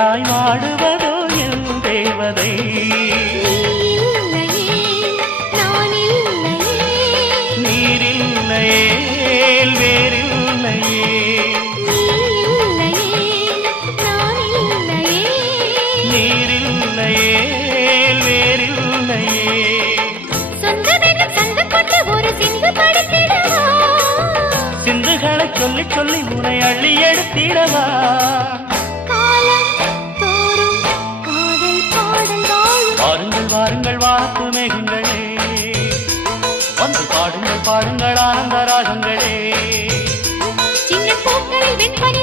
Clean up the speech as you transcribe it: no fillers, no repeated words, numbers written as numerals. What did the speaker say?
எனக்காய் வாடுவதோ என் தேவதை. நீரில்லையே வேறில்லையே, நீரில்லையே வேறில்லையே. சிந்துகளை சொல்லி சொல்லி உனை அள்ளி எடுத்திடவா. வாருங்கள் வாருங்கள் வாத்து மேகங்களே, வந்து பாடுங்கள் பாடுங்கள் ஆனந்த ராகங்களே. சின்ன பூக்களில் வெண்பனி